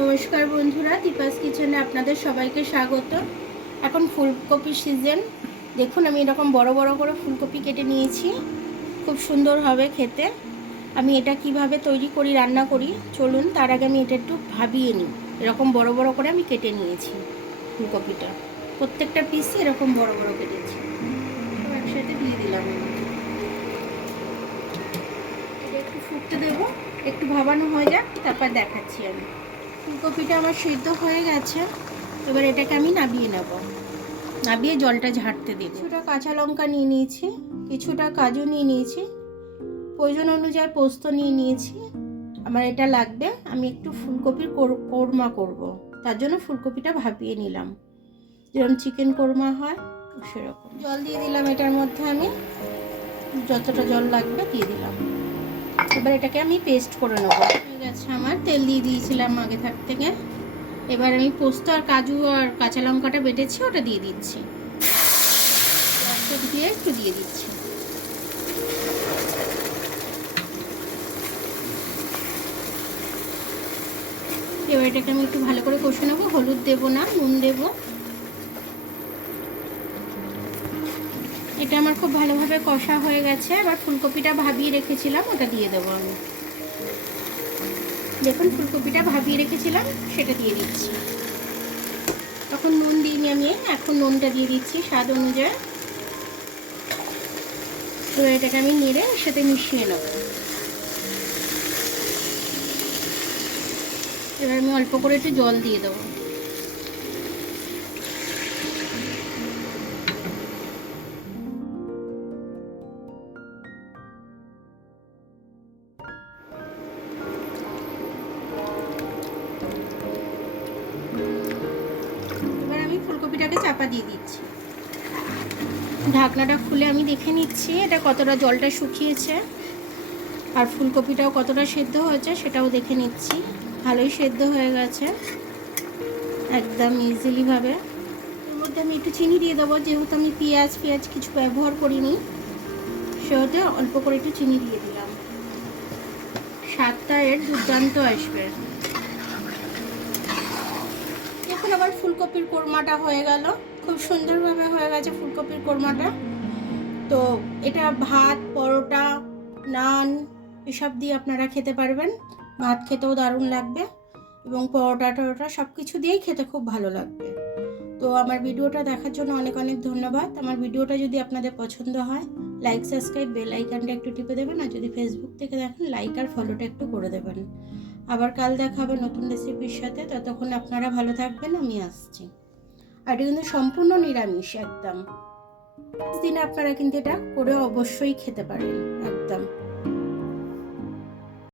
নমস্কার বন্ধুরা, দীপাস কিচেনে আপনাদের সবাইকে স্বাগত। এখন ফুলকপির সিজন। দেখুন আমি এরকম বড় বড় করে ফুলকপি কেটে নিয়েছি, খুব সুন্দর হবে খেতে। আমি এটা কিভাবে তৈরি করি, রান্না করি, চলুন তার আগে আমি এটা একটু ভাবিয়ে নিই। এরকম বড় বড় করে আমি কেটে নিয়েছি ফুলকপিটা, প্রত্যেকটা পিসই এরকম বড় বড় কেটেছি। একসাথে দিয়ে দিলাম, এটা একটু ফুটতে দেবো, একটু ভাবানো হয়ে যাক, তারপর দেখাচ্ছি। আমি ফুলকপিটা আমার সিদ্ধ হয়ে গেছে, এবার এটাকে আমি নাবিয়ে নেব। নাবিয়ে জলটা ঝাড়তে দিই। কিছুটা কাঁচা লঙ্কা নিয়ে নিয়েছি, কিছুটা কাজু নিয়ে নিয়েছি, প্রয়োজন অনুযায়ী পোস্ত নিয়ে নিয়েছি। আমার এটা লাগবে, আমি একটু ফুলকপির কোরমা করব, তার জন্য ফুলকপিটা ভাপিয়ে নিলাম, যেরকম চিকেন কোরমা হয় সেরকম। জল দিয়ে দিলাম, এটার মধ্যে আমি যতটা জল লাগবে দিয়ে দিলাম। এবার এটাকে আমি পেস্ট করে নেব। ঠিক আছে, আমার তেল দিয়ে দিয়েছিলাম আগে থেকে। এবার আমি পোস্ত আর কাজু আর কাঁচা লঙ্কাটা বেটেছি, ওটা দিয়ে দিচ্ছি, দিয়ে একটু দিয়ে দিচ্ছি। এবার এটাকে আমি একটু ভালো করে কষে নেবো। হলুদ দেবো না, নুন দেবো। এটা আমার খুব ভালোভাবে কষা হয়ে গেছে। এবার ফুলকপিটা ভাবিয়ে রেখেছিলাম, ওটা দিয়ে দেবো আমি। দেখুন ফুলকপিটা ভাবিয়ে রেখেছিলাম, সেটা দিয়ে দিচ্ছি। তখন নুন দিইনি আমি, এখন নুনটা দিয়ে দিচ্ছি স্বাদ অনুযায়ী। এবার এটাকে আমি নেড়ে সাথে মিশিয়ে নেব। এবার আমি অল্প করে একটু জল দিয়ে দেবো। এবার আমি ফুলকপিটাকে চাপা দিয়ে দিচ্ছি। ঢাকনাটা খুলে আমি দেখে নিচ্ছি এটা কতটা জলটা শুকিয়েছে, আর ফুলকপিটাও কতটা সেদ্ধ হয়েছে সেটাও দেখে নিচ্ছি। ভালোই সেদ্ধ হয়ে গেছে, একদম ইজিলিভাবে। এর মধ্যে আমি একটু চিনি দিয়ে দেবো, যেহেতু আমি পেঁয়াজ কিছু ব্যবহার করিনি, সেহেতু অল্প করে একটু চিনি দিয়ে দিলাম। স্বাদটা এর দুর্দান্ত আসবে। এখন আবার ফুলকপির কোরমাটা হয়ে গেল, খুব সুন্দরভাবে হয়ে গেছে ফুলকপির কোরমাটা। তো এটা ভাত, পরোটা, নান এসব দিয়ে আপনারা খেতে পারবেন। ভাত খেতেও দারুণ লাগবে, এবং পরোটা সব কিছু দিয়েই খেতে খুব ভালো লাগবে। তো আমার ভিডিওটা দেখার জন্য অনেক অনেক ধন্যবাদ। আমার ভিডিওটা যদি আপনাদের পছন্দ হয়, লাইক, সাবস্ক্রাইব, বেল আইকনটা একটু টিপে দেবেন। আর যদি ফেসবুক থেকে দেখেন, লাইক আর ফলোটা একটু করে দেবেন। আবার কাল দেখা হবে নতুন রেসিপির সাথে। ততক্ষণ আপনারা ভালো থাকবেন, আমি আসছি। আর এটা কিন্তু সম্পূর্ণ নিরামিষ একদম। দিনে আপনারা কিন্তু এটা করে অবশ্যই খেতে পারেন একদম।